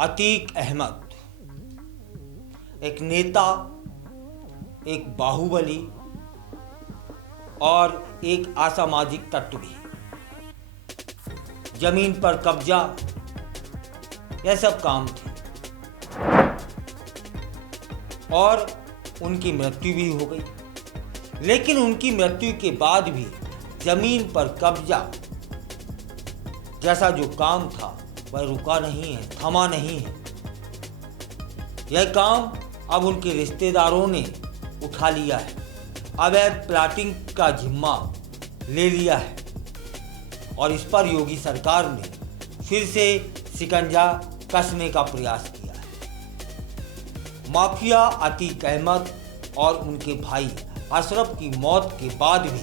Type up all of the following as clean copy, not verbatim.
अतीक अहमद एक नेता, एक बाहुबली और एक असामाजिक तत्व भी। जमीन पर कब्जा, यह सब काम थे और उनकी मृत्यु भी हो गई। लेकिन उनकी मृत्यु के बाद भी जमीन पर कब्जा जैसा जो काम था वह रुका नहीं है, थमा नहीं है। यह काम अब उनके रिश्तेदारों ने उठा लिया है, अवैध प्लाटिंग का जिम्मा ले लिया है और इस पर योगी सरकार ने फिर से शिकंजा कसने का प्रयास किया है। माफिया अतीक अहमद और उनके भाई अशरफ की मौत के बाद भी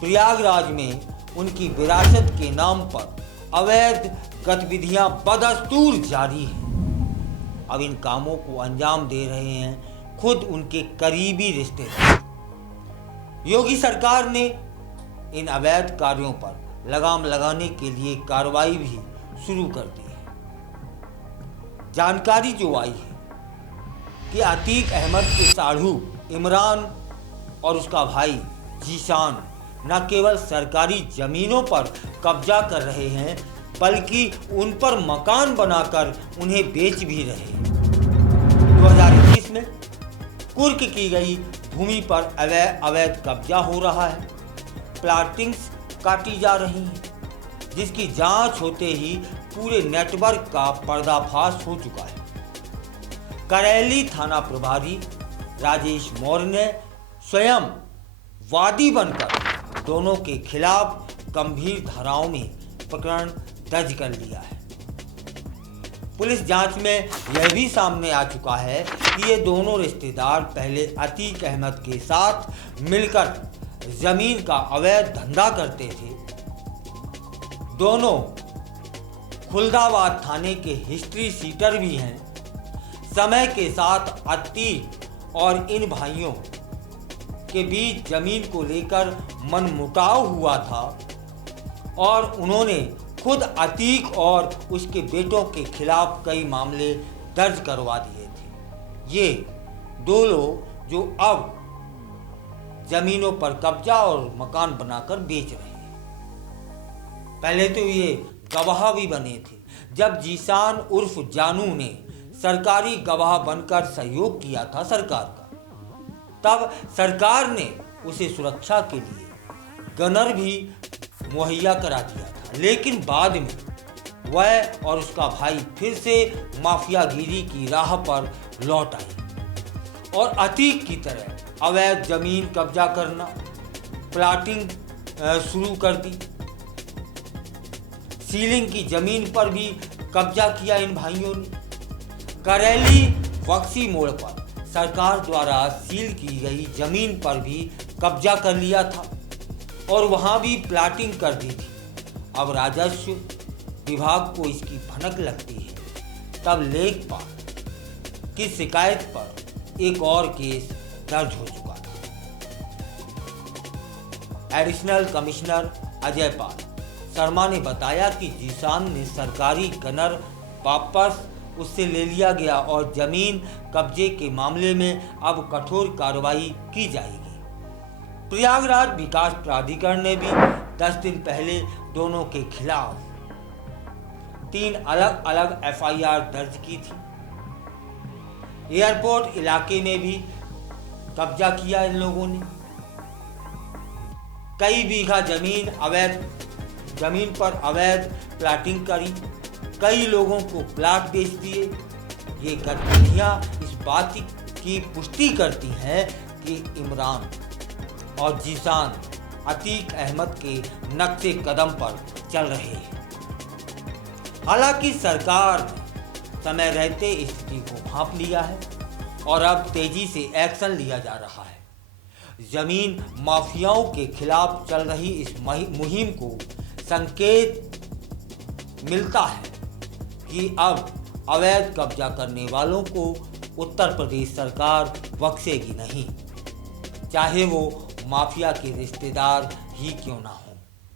प्रयागराज में उनकी विरासत के नाम पर अवैध गतिविधियां बदस्तूर जारी हैं। अब इन कामों को अंजाम दे रहे हैं खुद उनके करीबी रिश्तेदार। योगी सरकार ने इन अवैध कार्यों पर लगाम लगाने के लिए कार्रवाई भी शुरू कर दी है। जानकारी जो आई है कि अतीक अहमद के साढ़ू इमरान और उसका भाई जीशान न केवल सरकारी जमीनों पर कब्जा कर रहे हैं बल्कि उन पर मकान बनाकर उन्हें बेच भी रहे हैं। 2021 में कुर्क की गई भूमि पर अवैध कब्जा हो रहा है, प्लाटिंग्स काटी जा रही हैं, जिसकी जांच होते ही पूरे नेटवर्क का पर्दाफाश हो चुका है। करैली थाना प्रभारी राजेश मौर्य ने स्वयं वादी बनकर दोनों के खिलाफ गंभीर धाराओं में प्रकरण दर्ज कर लिया है। पुलिस जांच में यह भी सामने आ चुका है कि ये दोनों रिश्तेदार पहले अतीक अहमद के साथ मिलकर जमीन का अवैध धंधा करते थे। दोनों खुलदाबाद थाने के हिस्ट्री सीटर भी हैं। समय के साथ अतीक और इन भाइयों के बीच जमीन को लेकर मनमुटाव हुआ था और उन्होंने खुद अतीक और उसके बेटों के खिलाफ कई मामले दर्ज करवा दिए थे। ये दो लोग जो अब जमीनों पर कब्जा और मकान बनाकर बेच रहे हैं। पहले तो ये गवाह भी बने थे। जब जीशान उर्फ जानू ने सरकारी गवाह बनकर सहयोग किया था सरकार का, तब सरकार ने उसे सुरक्षा के लिए गनर भी मुहैया करा दिया था। लेकिन बाद में वह और उसका भाई फिर से माफियागिरी की राह पर लौट आए और अतीक की तरह अवैध जमीन कब्जा करना, प्लाटिंग शुरू कर दी। सीलिंग की जमीन पर भी कब्जा किया इन भाइयों ने। करैली बक्सी मोड़ पर सरकार द्वारा सील की गई जमीन पर भी कब्जा कर लिया था और वहां भी प्लाटिंग कर दी थी। अब राजस्व विभाग को इसकी भनक लगती है। तब लेखपाल की शिकायत पर एक और केस दर्ज हो चुका था। एडिशनल कमिश्नर अजय पाल शर्मा ने बताया कि जीशान ने सरकारी गनर वापस उससे ले लिया गया और जमीन कब्जे के मामले में अब कठोर कार्रवाई की जाएगी। प्रयागराज विकास प्राधिकरण ने भी 10 दिन पहले दोनों के खिलाफ 3 अलग अलग एफआईआर दर्ज की थी। एयरपोर्ट इलाके में भी कब्जा किया इन लोगों ने। कई बीघा जमीन पर अवैध प्लाटिंग करी, कई लोगों को प्लाट बेच दिए। ये गतिविधियां इस बात की पुष्टि करती हैं कि इमरान और जीशान अतीक अहमद के नक्शे कदम पर चल रहे हैं। हालांकि सरकार ने समय रहते स्थिति को भांप लिया है और अब तेजी से एक्शन लिया जा रहा है। जमीन माफियाओं के खिलाफ चल रही इस मुहिम को संकेत मिलता है कि अब अवैध कब्जा करने वालों को उत्तर प्रदेश सरकार बख्शेगी नहीं, चाहे वो माफिया के रिश्तेदार ही क्यों ना हो।